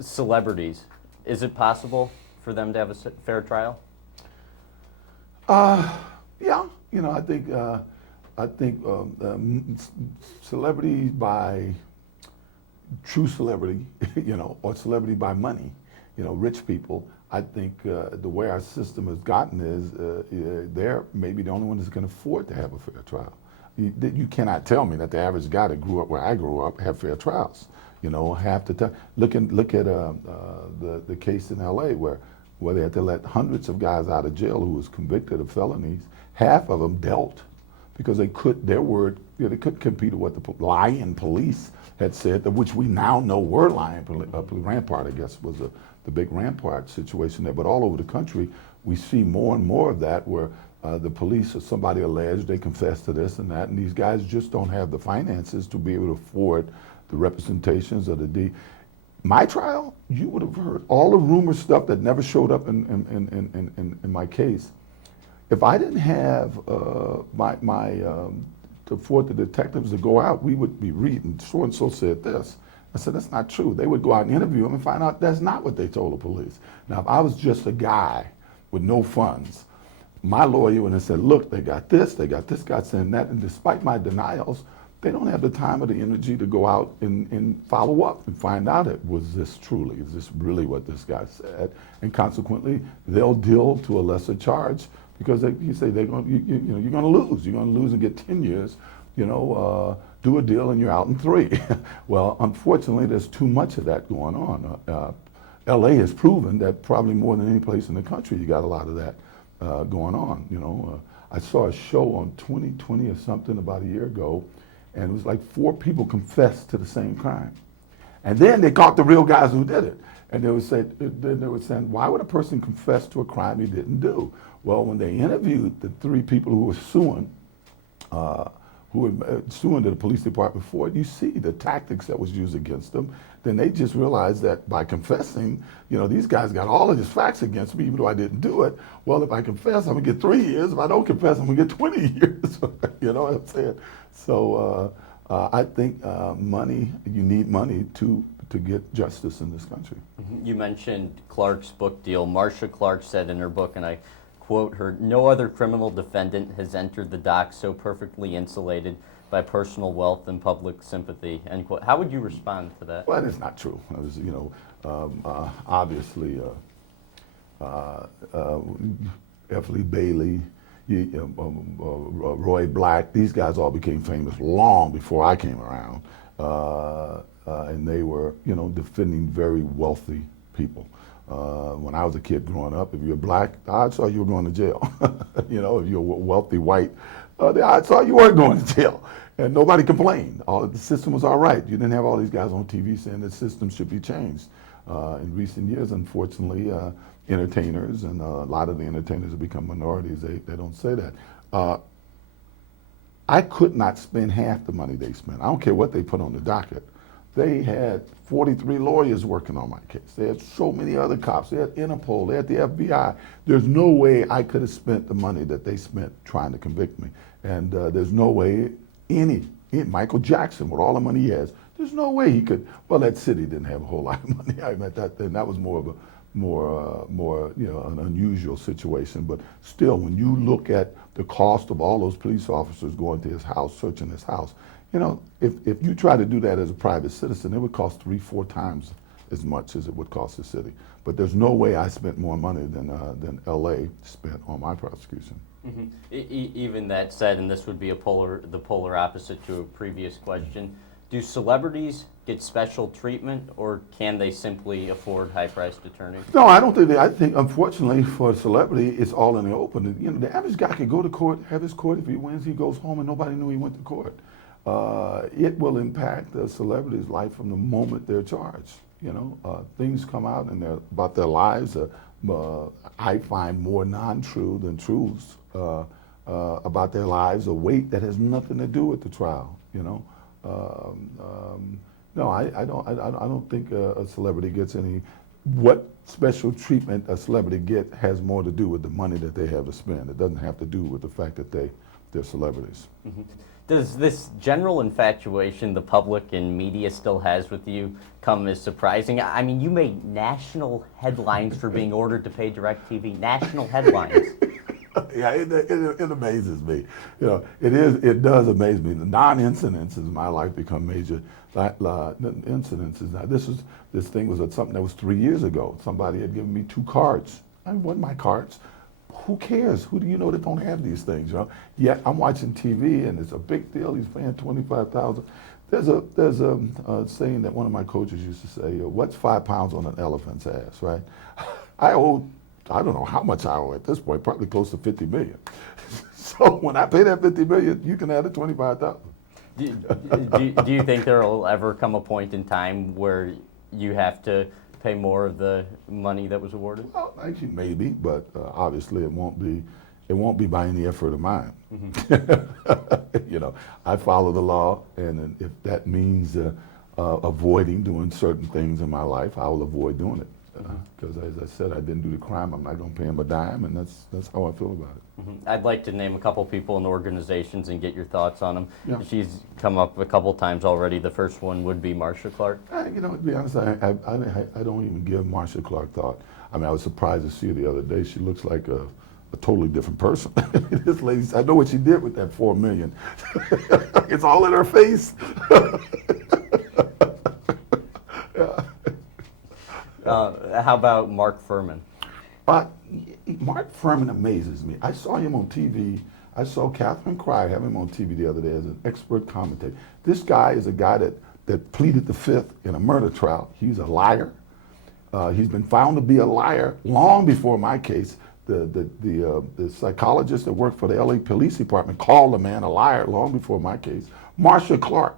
celebrities, is it possible for them to have a fair trial? Yeah, I think celebrities by true celebrity, or celebrity by money, rich people. I think the way our system has gotten is they're maybe the only one that's going to afford to have a fair trial. You cannot tell me that the average guy that grew up where I grew up have fair trials. Half the time. Look at the case in L.A. where they had to let hundreds of guys out of jail who was convicted of felonies. Half of them dealt because they they couldn't compete with what the lying police had said, which we now know were lying. Rampart, I guess, was the big Rampart situation there. But all over the country, we see more and more of that where the police or somebody alleged they confessed to this and that, and these guys just don't have the finances to be able to afford the representations of the My trial, you would have heard all the rumor stuff that never showed up in my case. If I didn't have to afford the detectives to go out, we would be reading, so and so said this. I said, that's not true. They would go out and interview them and find out that's not what they told the police. Now, if I was just a guy with no funds, my lawyer would have said, look, they got this guy saying that, and despite my denials, they don't have the time or the energy to go out and follow up and find out is this really what this guy said? And consequently, they'll deal to a lesser charge because you say you're going to lose. You're going to lose and get 10 years, do a deal and you're out in 3. Well, unfortunately, there's too much of that going on. LA has proven that probably more than any place in the country, you got a lot of that going on. I saw a show on 2020 or something about a year ago, and it was like 4 people confessed to the same crime. And then they caught the real guys who did it. And they were saying, why would a person confess to a crime he didn't do? Well, when they interviewed the 3 people who were suing to the police department for it, you see the tactics that was used against them. Then they just realized that by confessing, these guys got all of these facts against me, even though I didn't do it. Well, if I confess, I'm gonna get 3 years. If I don't confess, I'm gonna get 20 years. You know what I'm saying? So I think you need money to get justice in this country. You mentioned Clark's book deal. Marcia Clark said in her book, and I quote her, "No other criminal defendant has entered the dock so perfectly insulated by personal wealth and public sympathy," end quote. How would you respond to that? Well, it's not true. It was, obviously, F. Lee Bailey, Roy Black, these guys all became famous long before I came around. And they were, defending very wealthy people. When I was a kid growing up, if you're black, the odds are you were going to jail. If you're wealthy white, the odds are you weren't going to jail. And nobody complained. The system was all right. You didn't have all these guys on TV saying the system should be changed. In recent years, unfortunately, entertainers and a lot of the entertainers have become minorities. They don't say that. I could not spend half the money they spent. I don't care what they put on the docket. They had 43 lawyers working on my case. They had so many other cops. They had Interpol. They had the FBI. There's no way I could have spent the money that they spent trying to convict me. And there's no way Michael Jackson, with all the money he has, there's no way he could. Well, that city didn't have a whole lot of money. I meant that was more of an unusual situation. But still, when you look at the cost of all those police officers going to his house, searching his house, if you try to do that as a private citizen, it would cost 3-4 times as much as it would cost the city. But there's no way I spent more money than L.A. spent on my prosecution. Mm-hmm. Even that said, and this would be the polar opposite to a previous question, do celebrities get special treatment, or can they simply afford high-priced attorneys? No, I don't think I think, unfortunately, for a celebrity, it's all in the open. The average guy can go to court, have his court. If he wins, he goes home, and nobody knew he went to court. It will impact a celebrity's life from the moment they're charged. Things come out about their lives. I find more non-true than truths about their lives, a weight that has nothing to do with the trial. No, I don't think a celebrity gets any. What special treatment a celebrity gets has more to do with the money that they have to spend. It doesn't have to do with the fact that they they're celebrities. Does this general infatuation the public and media still has with you come as surprising? I mean, you made national headlines for being ordered to pay DirecTV. National headlines. Yeah, it amazes me. You know, it does amaze me. The non-incidences in my life become major incidences. Now, this thing was something that was 3 years ago. Somebody had given me 2 cards. I wasn't my cards. Who cares? Who do you know that don't have these things? You know. Yet I'm watching TV and it's a big deal. He's paying $25,000. There's a saying that one of my coaches used to say, "What's 5 pounds on an elephant's ass?" Right? I don't know how much I owe at this point. Probably close to 50 million. So when I pay that 50 million, you can add the 25,000. Do you think there will ever come a point in time where you have to pay more of the money that was awarded? Well, actually, maybe, but obviously it won't be. It won't be by any effort of mine. You know, I follow the law, and if that means avoiding doing certain things in my life, I will avoid doing it. Because as I said, I didn't do the crime. I'm not going to pay him a dime, and that's how I feel about it. I'd like to name a couple people and organizations and get your thoughts on them. Yeah. She's come up a couple times already. The first one would be Marsha Clark. You know, to be honest, I don't even give Marsha Clark thought. I mean, I was surprised to see her the other day. She looks like a totally different person. This lady, I know what she did with that $4 million. It's all in her face. How about Mark Furman? Mark Furman amazes me. I saw him on TV. I saw Catherine Cryer have him on TV the other day as an expert commentator. This guy is a guy that pleaded the fifth in a murder trial. He's a liar. He's been found to be a liar long before my case. The psychologist that worked for the LA Police Department called the man a liar long before my case. Marsha Clark,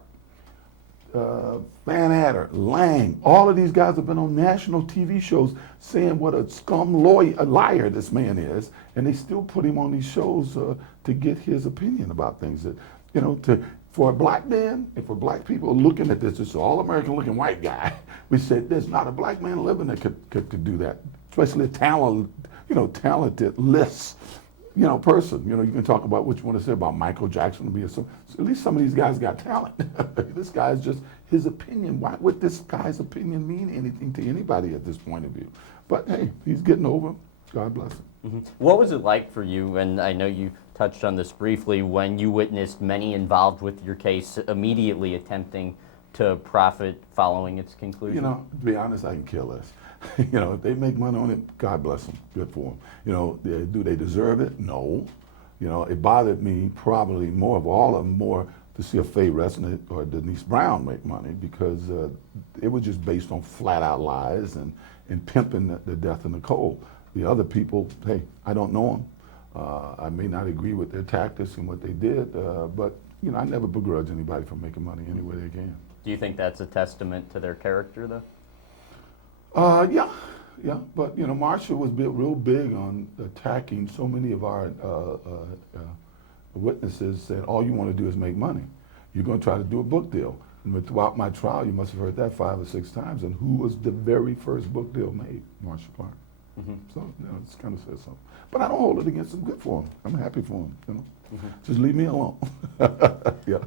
Van Adder, Lang, all of these guys have been on national TV shows saying what a liar this man is, and they still put him on these shows to get his opinion about things. That, you know, for a black man and for black people looking at this all-American looking white guy, we said there's not a black man living that could do that, especially a talented, person. You know, you can talk about what you want to say about Michael Jackson. So at least some of these guys got talent. This guy's just his opinion. Why would this guy's opinion mean anything to anybody at this point of view? But hey, he's getting over. God bless him. What was it like for you, and I know you touched on this briefly, when you witnessed many involved with your case immediately attempting to profit following its conclusion? You know, to be honest, I can care less. You know, if they make money on it, God bless them. Good for them. You know, do they deserve it? No. You know, it bothered me probably more of all of them more to see a Faye Resnick or Denise Brown make money, because it was just based on flat out lies and pimping the death of Nicole. The other people, hey, I don't know them. I may not agree with their tactics and what they did, but you know, I never begrudge anybody for making money any way they can. Do you think that's a testament to their character, though? Yeah, but you know, Marsha was real big on attacking so many of our witnesses, saying all you want to do is make money. You're going to try to do a book deal. And throughout my trial, you must have heard that 5 or 6 times. And who was the very first book deal made? Marsha Clark. So you know, it's kind of says something. But I don't hold it against him. Good for him. I'm happy for him. You know, just leave me alone. Yeah.